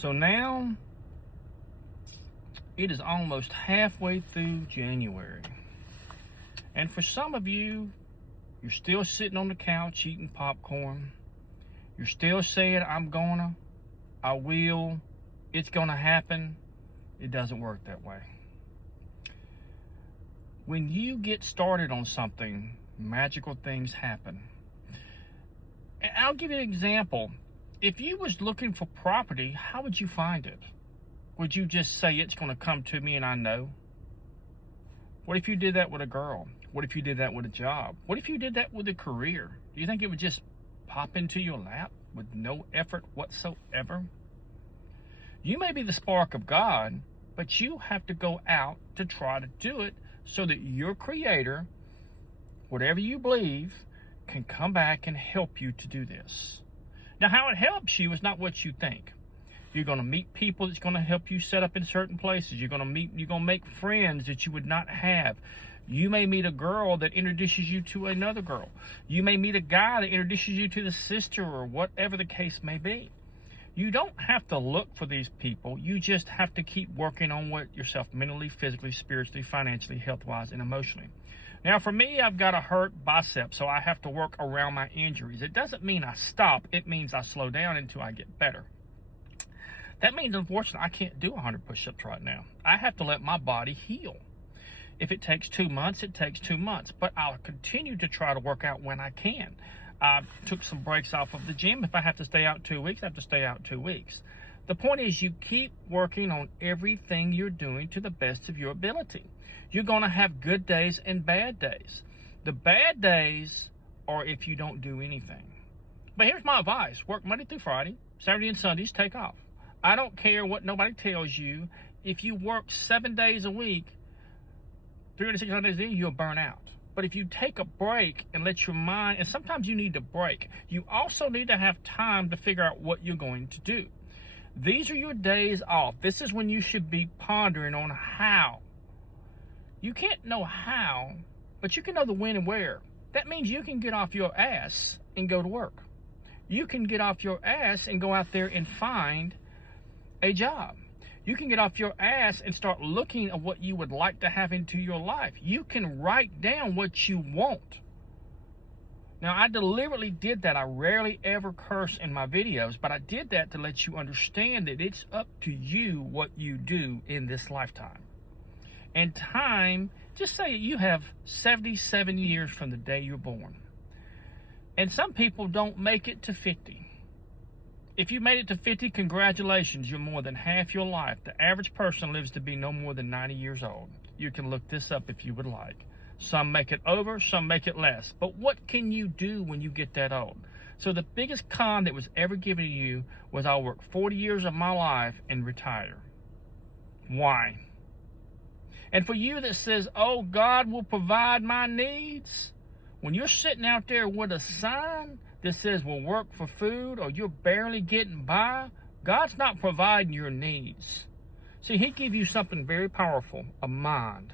So now it is almost halfway through January. And for some of you, you're still sitting on the couch eating popcorn. You're still saying, I'm gonna, I will, it's gonna happen. It doesn't work that way. When you get started on something, magical things happen. And I'll give you an example. If you was looking for property, how would you find it? Would you just say it's going to come to me and I know? What if you did that with a girl? What if you did that with a job? What if you did that with a career? Do you think it would just pop into your lap with no effort whatsoever? You may be the spark of God, but you have to go out to try to do it so that your Creator, whatever you believe, can come back and help you to do this. Now, how it helps you is not what you think. You're going to meet people that's going to help you set up in certain places. You're going to make friends that you would not have. You may meet a girl that introduces you to another girl. You may meet a guy that introduces you to the sister, or whatever the case may be. You don't have to look for these people. You just have to keep working on yourself mentally, physically, spiritually, financially, health-wise, and emotionally. Now, for me, I've got a hurt bicep, so I have to work around my injuries. It doesn't mean I stop. It means I slow down until I get better. That means, unfortunately, I can't do 100 push-ups right now. I have to let my body heal. If it takes 2 months, it takes 2 months. But I'll continue to try to work out when I can. I took some breaks off of the gym. If I have to stay out 2 weeks, I have to stay out 2 weeks. The point is, you keep working on everything you're doing to the best of your ability. You're going to have good days and bad days. The bad days are if you don't do anything. But here's my advice. Work Monday through Friday. Saturday and Sundays, take off. I don't care what nobody tells you. If you work 7 days a week, 365 days a year, you'll burn out. But if you take a break and let your mind, and sometimes you need to break, you also need to have time to figure out what you're going to do. These are your days off. This is when you should be pondering on how. You can't know how, but you can know the when and where. That means you can get off your ass and go to work. You can get off your ass and go out there and find a job. You can get off your ass and start looking at what you would like to have into your life. You can write down what you want. Now, I deliberately did that. I rarely ever curse in my videos, but I did that to let you understand that it's up to you what you do in this lifetime. And time, just say you have 77 years from the day you're born. And some people don't make it to 50. If you made it to 50, congratulations, you're more than half your life. The average person lives to be no more than 90 years old. You can look this up if you would like. Some make it over, some make it less. But what can you do when you get that old? So the biggest con that was ever given to you was, I'll work 40 years of my life and retire. Why? And for you that says, oh, God will provide my needs, when you're sitting out there with a sign that says we'll work for food, or you're barely getting by, God's not providing your needs. See, He gave you something very powerful, a mind.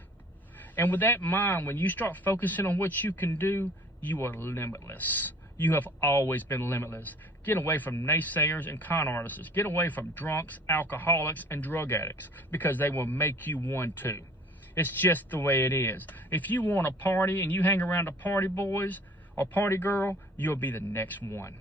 And with that mind, when you start focusing on what you can do, you are limitless. You have always been limitless. Get away from naysayers and con artists. Get away from drunks, alcoholics, and drug addicts, because they will make you one too. It's just the way it is. If you want a party and you hang around the party boys or party girl, you'll be the next one.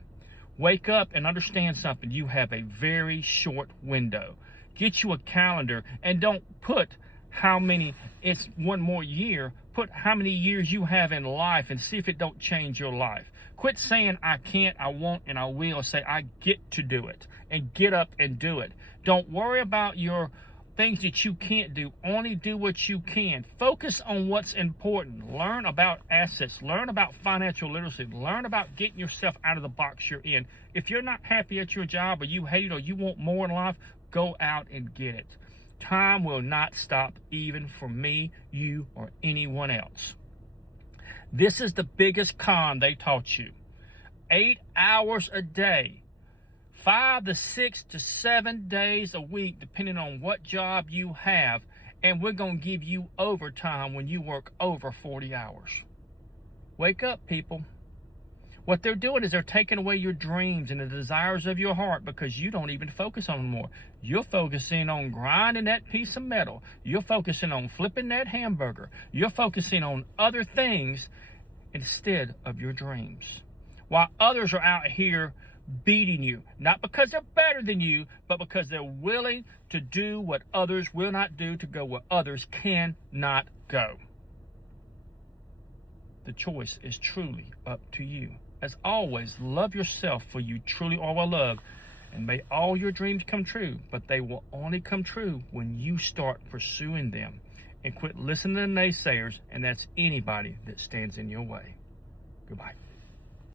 Wake up and understand something. You have a very short window. Get you a calendar, and don't put how many, it's one more year. Put how many years you have in life and see if it don't change your life. Quit saying I can't, I won't, and I will. Say I get to do it, and get up and do it. Don't worry about your things that you can't do. Only do what you can. Focus on what's important. Learn about assets. Learn about financial literacy. Learn about getting yourself out of the box you're in. If you're not happy at your job, or you hate it, or you want more in life, go out and get it. Time will not stop, even for me, you, or anyone else. This is the biggest con they taught you. 8 hours a day. 5 to 6 to 7 days a week, depending on what job you have, and we're going to give you overtime when you work over 40 hours. Wake up, people. What they're doing is they're taking away your dreams and the desires of your heart because you don't even focus on them more. You're focusing on grinding that piece of metal. You're focusing on flipping that hamburger. You're focusing on other things instead of your dreams. While others are out here beating you, not because they're better than you, but because they're willing to do what others will not do, to go where others cannot go. The choice is truly up to you. As always, love yourself, for you truly are well loved, and may all your dreams come true, but they will only come true when you start pursuing them and quit listening to naysayers, and that's anybody that stands in your way. Goodbye.